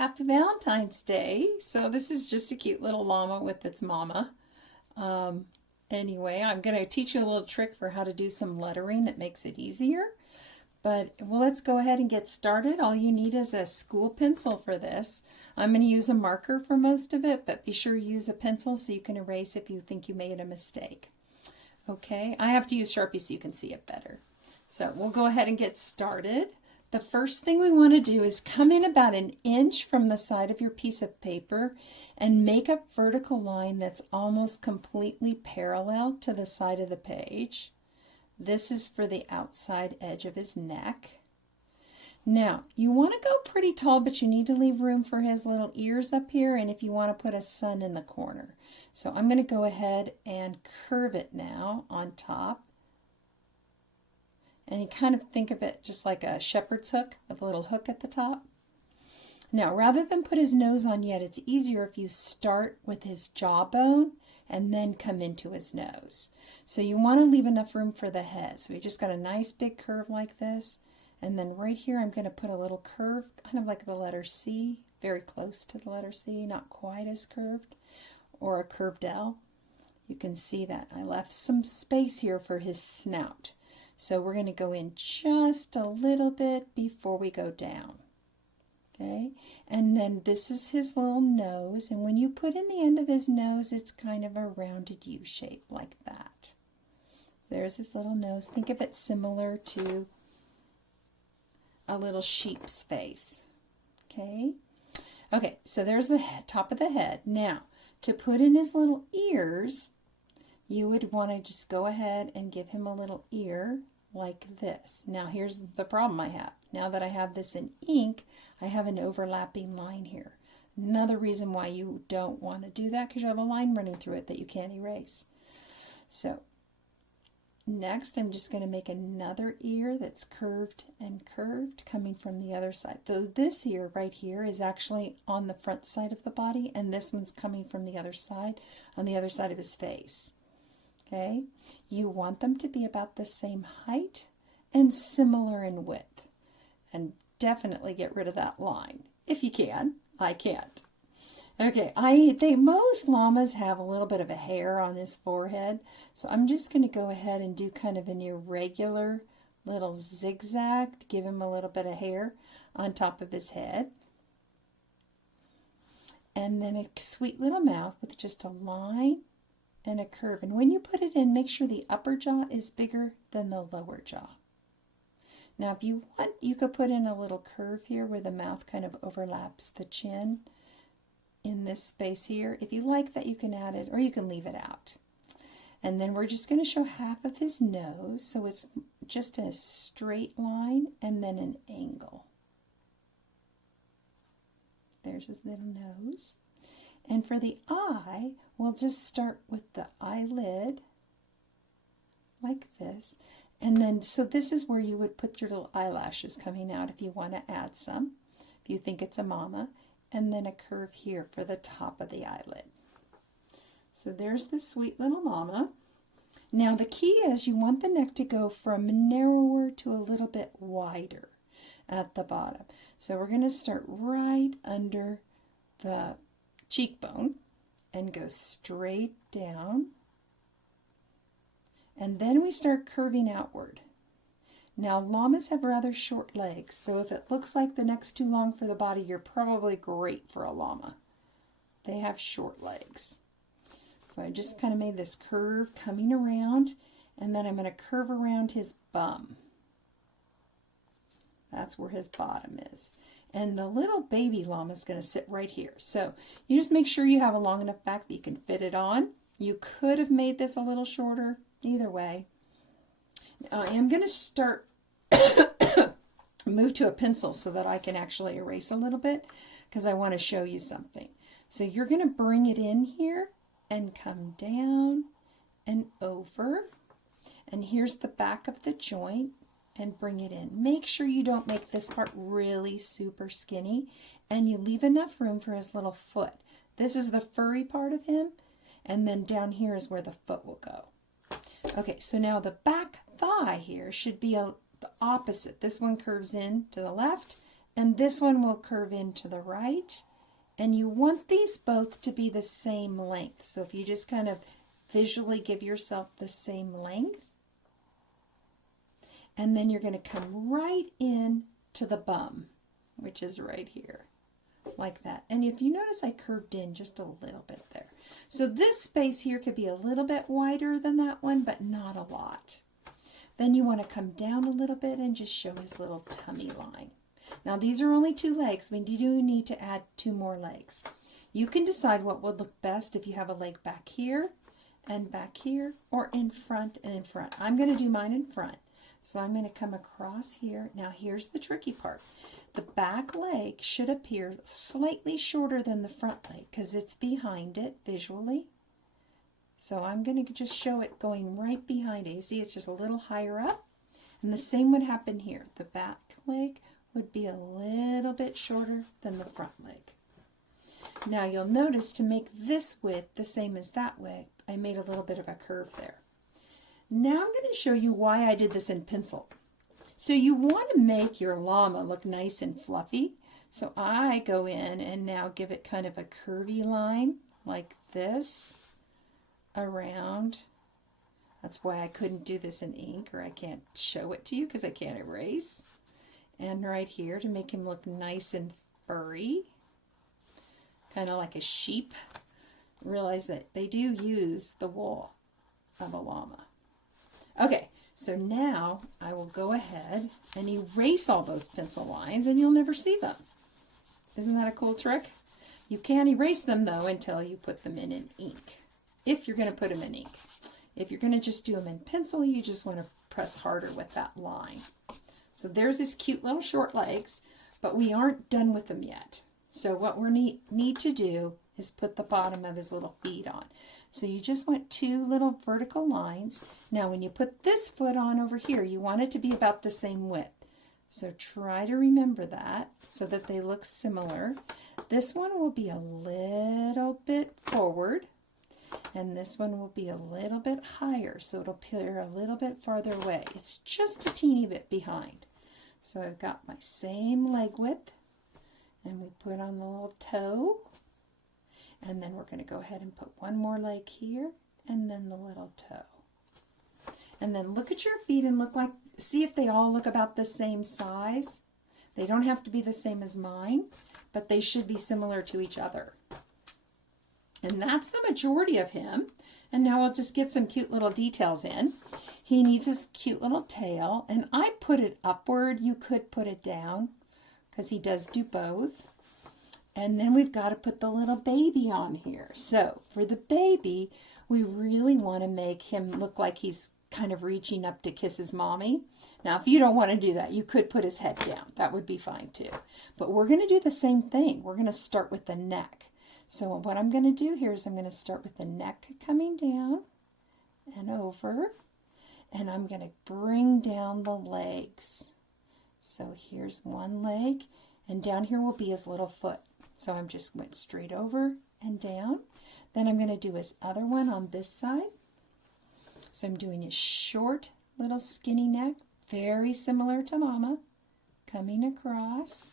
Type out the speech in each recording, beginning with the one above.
Happy Valentine's Day. So this is just a cute little llama with its mama. Anyway, I'm going to teach you a little trick for how to do some lettering that makes it easier. But well, let's go ahead and get started. All you need is a school pencil for this. I'm going to use a marker for most of it, but be sure you use a pencil so you can erase if you think you made a mistake. Okay, I have to use Sharpie so you can see it better. So we'll go ahead and get started. The first thing we want to do is come in about an inch from the side of your piece of paper and make a vertical line that's almost completely parallel to the side of the page. This is for the outside edge of his neck. Now, you want to go pretty tall, but you need to leave room for his little ears up here, and if you want to put a sun in the corner. So I'm going to go ahead and curve it now on top. And you kind of think of it just like a shepherd's hook with a little hook at the top. Now, rather than put his nose on yet, it's easier if you start with his jawbone and then come into his nose. So you want to leave enough room for the head. So we just got a nice big curve like this. And then right here, I'm going to put a little curve, kind of like the letter C, very close to the letter C, not quite as curved, or a curved L. You can see that I left some space here for his snout. So we're going to go in just a little bit before we go down. Okay, and then this is his little nose, and when you put in the end of his nose, it's kind of a rounded U shape like that. There's his little nose. Think of it similar to a little sheep's face. Okay, so there's the top of the head. Now, to put in his little ears, you would want to just go ahead and give him a little ear like this. Now here's the problem I have. Now that I have this in ink, I have an overlapping line here. Another reason why you don't want to do that, because you have a line running through it that you can't erase. So next I'm just going to make another ear that's curved and curved coming from the other side. Though this ear right here is actually on the front side of the body, and this one's coming from the other side, on the other side of his face. Okay, you want them to be about the same height and similar in width. And definitely get rid of that line. If you can. I can't. Okay, I think most llamas have a little bit of a hair on his forehead. So I'm just going to go ahead and do kind of an irregular little zigzag to give him a little bit of hair on top of his head. And then a sweet little mouth with just a line and a curve. And when you put it in, make sure the upper jaw is bigger than the lower jaw. Now, if you want, you could put in a little curve here where the mouth kind of overlaps the chin in this space here. If you like that, you can add it, or you can leave it out. And then we're just going to show half of his nose, so it's just a straight line and then an angle. There's his little nose. And for the eye, we'll just start with the eyelid like this. And then, so this is where you would put your little eyelashes coming out if you want to add some, if you think it's a mama. And then a curve here for the top of the eyelid. So there's the sweet little mama. Now the key is you want the neck to go from narrower to a little bit wider at the bottom. So we're going to start right under the cheekbone and go straight down, and then we start curving outward. Now llamas have rather short legs, so if it looks like the neck's too long for the body, you're probably great for a llama. They have short legs. So I just kind of made this curve coming around, and then I'm going to curve around his bum. That's where his bottom is. And the little baby llama is going to sit right here. So you just make sure you have a long enough back that you can fit it on. You could have made this a little shorter. Either way. Now I am going to start move to a pencil so that I can actually erase a little bit, because I want to show you something. So you're going to bring it in here and come down and over. And here's the back of the joint. And bring it in. Make sure you don't make this part really super skinny, and you leave enough room for his little foot. This is the furry part of him, and then down here is where the foot will go. Okay, so now the back thigh here should be the opposite. This one curves in to the left, and this one will curve in to the right. And you want these both to be the same length. So if you just kind of visually give yourself the same length, and then you're going to come right in to the bum, which is right here, like that. And if you notice, I curved in just a little bit there. So this space here could be a little bit wider than that one, but not a lot. Then you want to come down a little bit and just show his little tummy line. Now these are only 2 legs. We do need to add 2 more legs. You can decide what would look best if you have a leg back here and back here, or in front and in front. I'm going to do mine in front. So I'm going to come across here. Now here's the tricky part. The back leg should appear slightly shorter than the front leg because it's behind it visually. So I'm going to just show it going right behind it. You see it's just a little higher up. And the same would happen here. The back leg would be a little bit shorter than the front leg. Now you'll notice to make this width the same as that width, I made a little bit of a curve there. Now I'm going to show you why I did this in pencil. So you want to make your llama look nice and fluffy. So I go in and now give it kind of a curvy line like this around. That's why I couldn't do this in ink, or I can't show it to you because I can't erase. And right here to make him look nice and furry, kind of like a sheep. Realize that they do use the wool of a llama. Okay, so now I will go ahead and erase all those pencil lines and you'll never see them. Isn't that a cool trick? You can't erase them though until you put them in ink, if you're going to put them in ink. If you're going to just do them in pencil, you just want to press harder with that line. So there's his cute little short legs, but we aren't done with them yet. So what we need to do is put the bottom of his little feet on. So you just want 2 little vertical lines. Now when you put this foot on over here, you want it to be about the same width. So try to remember that so that they look similar. This one will be a little bit forward, and this one will be a little bit higher, so it'll appear a little bit farther away. It's just a teeny bit behind. So I've got my same leg width, and we put on the little toe, and then we're going to go ahead and put one more leg here, and then the little toe. And then look at your feet and see if they all look about the same size. They don't have to be the same as mine, but they should be similar to each other. And that's the majority of him. And now we'll just get some cute little details in. He needs his cute little tail, and I put it upward. You could put it down because he does do both. And then we've got to put the little baby on here. So for the baby, we really want to make him look like he's kind of reaching up to kiss his mommy. Now, if you don't want to do that, you could put his head down. That would be fine too. But we're going to do the same thing. We're going to start with the neck. So what I'm going to do here is I'm going to start with the neck coming down and over, and I'm going to bring down the legs. So here's one leg, and down here will be his little foot. So I'm just went straight over and down. Then I'm going to do his other one on this side. So I'm doing a short little skinny neck, very similar to Mama, coming across.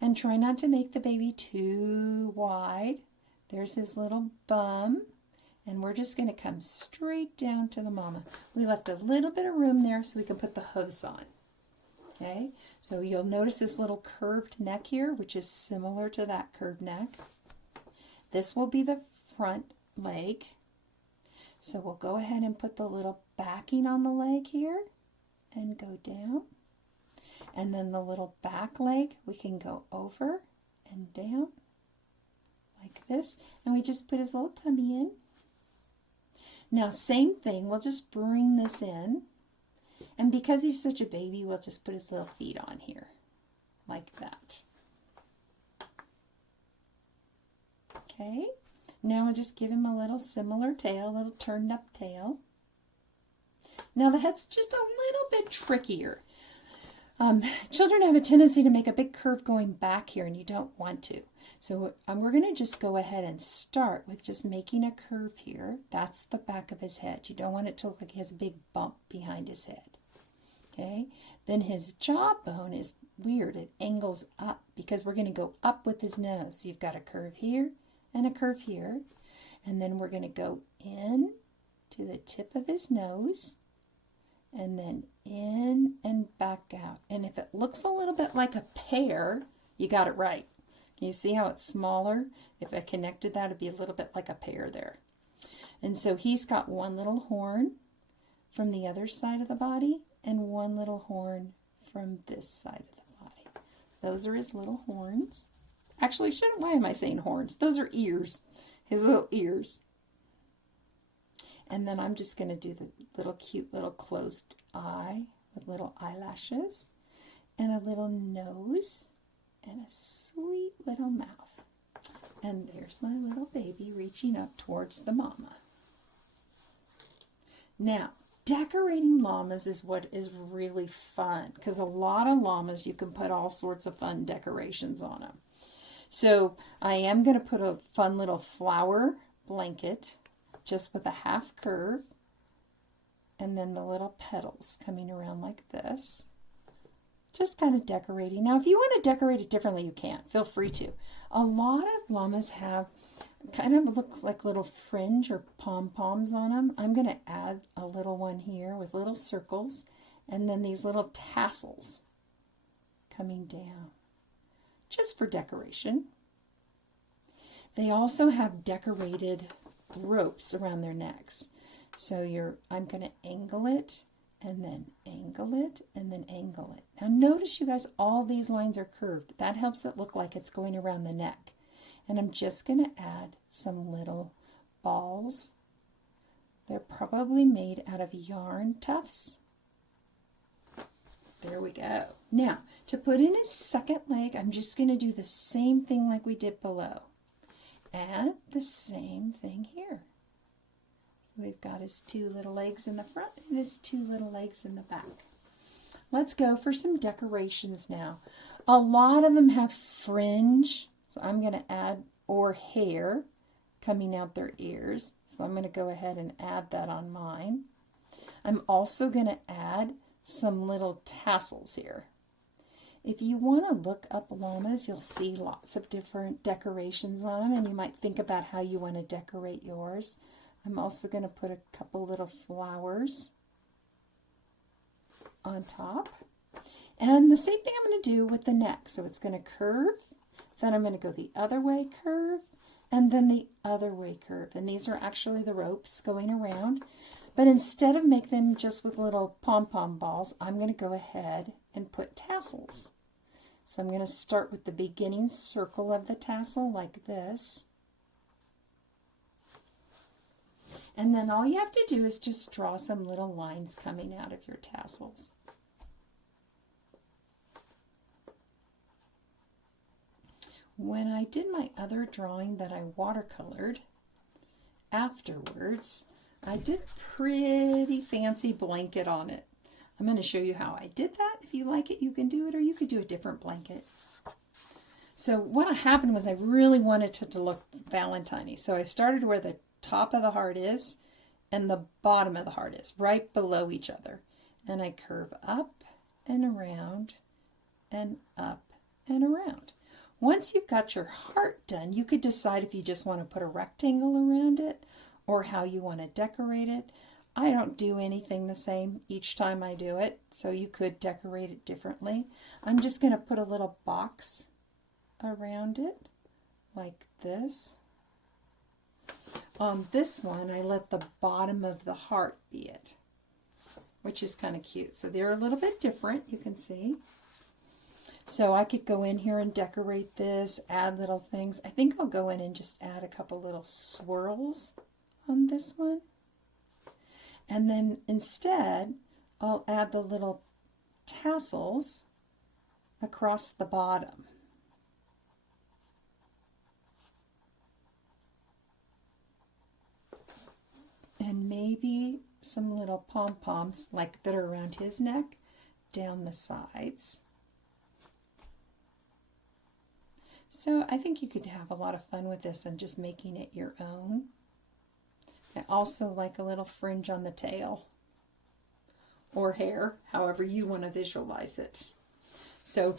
And try not to make the baby too wide. There's his little bum. And we're just going to come straight down to the Mama. We left a little bit of room there so we can put the hooves on. Okay, so you'll notice this little curved neck here, which is similar to that curved neck. This will be the front leg. So we'll go ahead and put the little backing on the leg here and go down. And then the little back leg, we can go over and down like this. And we just put his little tummy in. Now, same thing, we'll just bring this in. And because he's such a baby, we'll just put his little feet on here like that. Okay, now we'll just give him a little similar tail, a little turned up tail. Now the head's just a little bit trickier. Children have a tendency to make a big curve going back here, and you don't want to. So we're going to just go ahead and start with just making a curve here. That's the back of his head. You don't want it to look like he has a big bump behind his head. Okay, then his jawbone is weird. It angles up because we're going to go up with his nose. So you've got a curve here and a curve here. And then we're going to go in to the tip of his nose and then in and back out. And if it looks a little bit like a pear, you got it right. Can you see how it's smaller? If I connected that, it'd be a little bit like a pear there. And so he's got one little horn from the other side of the body and one little horn from this side of the body. Those are his little horns. Actually, why am I saying horns? Those are ears, his little ears. And then I'm just going to do the little cute little closed eye with little eyelashes and a little nose and a sweet little mouth. And there's my little baby reaching up towards the mama. Now, decorating llamas is what is really fun because a lot of llamas you can put all sorts of fun decorations on them. So I am going to put a fun little flower blanket just with a half curve and then the little petals coming around like this. Just kind of decorating. Now if you want to decorate it differently, you can. Feel free to. A lot of llamas have kind of looks like little fringe or pom-poms on them. I'm going to add a little one here with little circles and then these little tassels coming down just for decoration. They also have decorated ropes around their necks. So I'm going to angle it and then angle it and then angle it. Now notice you guys, all these lines are curved. That helps it look like it's going around the neck. And I'm just going to add some little balls. They're probably made out of yarn tufts. There we go. Now, to put in his second leg, I'm just going to do the same thing like we did below. And the same thing here. So we've got his two little legs in the front and his two little legs in the back. Let's go for some decorations now. A lot of them have fringe. So I'm going to add, or hair coming out their ears. So I'm going to go ahead and add that on mine. I'm also going to add some little tassels here. If you want to look up llamas, you'll see lots of different decorations on them, and you might think about how you want to decorate yours. I'm also going to put a couple little flowers on top. And the same thing I'm going to do with the neck. So it's going to curve. Then I'm going to go the other way, curve, and then the other way, curve. And these are actually the ropes going around. But instead of make them just with little pom-pom balls, I'm going to go ahead and put tassels. So I'm going to start with the beginning circle of the tassel like this. And then all you have to do is just draw some little lines coming out of your tassels. When I did my other drawing that I watercolored afterwards, I did a pretty fancy blanket on it. I'm going to show you how I did that. If you like it, you can do it, or you could do a different blanket. So what happened was I really wanted it to look Valentine-y. So I started where the top of the heart is and the bottom of the heart is, right below each other. And I curve up and around and up and around. Once you've got your heart done, you could decide if you just want to put a rectangle around it or how you want to decorate it. I don't do anything the same each time I do it, so you could decorate it differently. I'm just going to put a little box around it like this. On this one, I let the bottom of the heart be it, which is kind of cute. So they're a little bit different, you can see. So I could go in here and decorate this, add little things. I think I'll go in and just add a couple little swirls on this one. And then instead, I'll add the little tassels across the bottom. And maybe some little pom-poms like that are around his neck down the sides. So I think you could have a lot of fun with this and just making it your own. I also like a little fringe on the tail. or hair, however you want to visualize it. So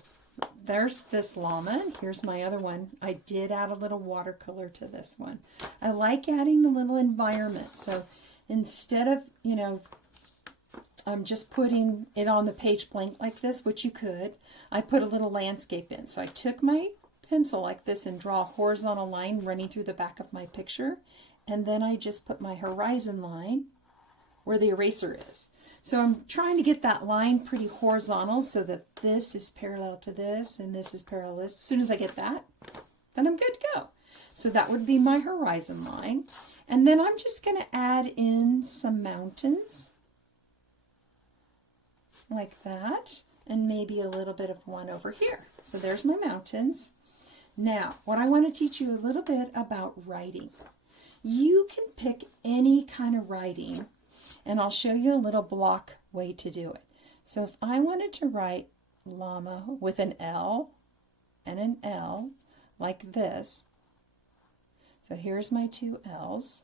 there's this llama, and here's my other one. I did add a little watercolor to this one. I like adding a little environment. So instead of, I'm just putting it on the page blank like this, which you could, I put a little landscape in. So I took my pencil like this and draw a horizontal line running through the back of my picture. And then I just put my horizon line where the eraser is. So I'm trying to get that line pretty horizontal so that this is parallel to this and this is parallel to this. As soon as I get that, then I'm good to go. So that would be my horizon line. And then I'm just going to add in some mountains like that, and maybe a little bit of one over here. So there's my mountains. Now, what I want to teach you a little bit about writing. You can pick any kind of writing, and I'll show you a little block way to do it. So if I wanted to write llama with an L and an L like this, so here's my two L's.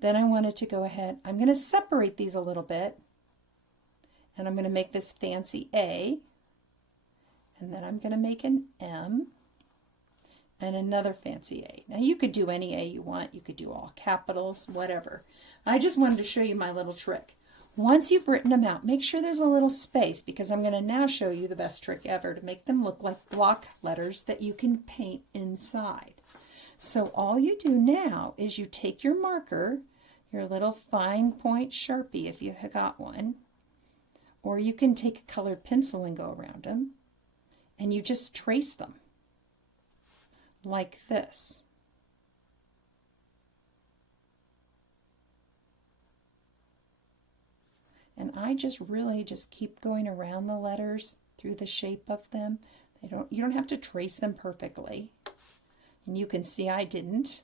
Then I wanted to go ahead, I'm going to separate these a little bit, and I'm going to make this fancy A, and then I'm going to make an M, and another fancy A. Now you could do any A you want. You could do all capitals, whatever. I just wanted to show you my little trick. Once you've written them out, make sure there's a little space, because I'm going to now show you the best trick ever to make them look like block letters that you can paint inside. So all you do now is you take your marker, your little fine point Sharpie if you have got one, or you can take a colored pencil and go around them, and you just trace them like this. And I just really just keep going around the letters through the shape of them. You don't have to trace them perfectly. And you can see I didn't.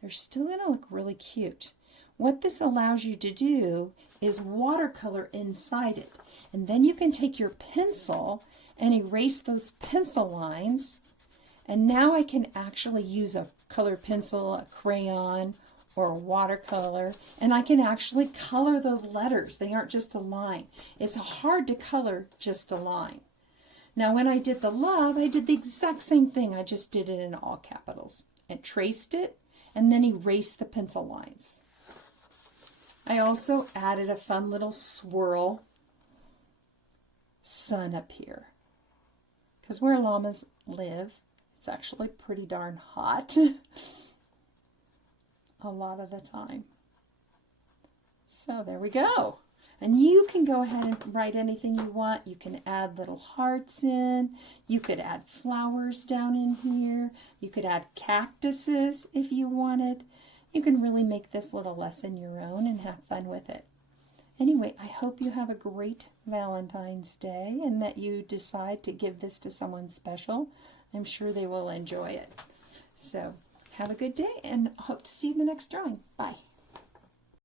They're still going to look really cute. What this allows you to do is watercolor inside it. And then you can take your pencil and erase those pencil lines. And now I can actually use a colored pencil, a crayon, or a watercolor, and I can actually color those letters. They aren't just a line. It's hard to color just a line. Now when I did the love, I did the exact same thing. I just did it in all capitals and traced it and then erased the pencil lines. I also added a fun little swirl sun up here, because where llamas live, it's actually pretty darn hot a lot of the time. So there we go. And you can go ahead and write anything you want. You can add little hearts in. You could add flowers down in here. You could add cactuses if you wanted. You can really make this little lesson your own and have fun with it. Anyway, I hope you have a great Valentine's Day and that you decide to give this to someone special. I'm sure they will enjoy it. So have a good day and hope to see you in the next drawing. Bye.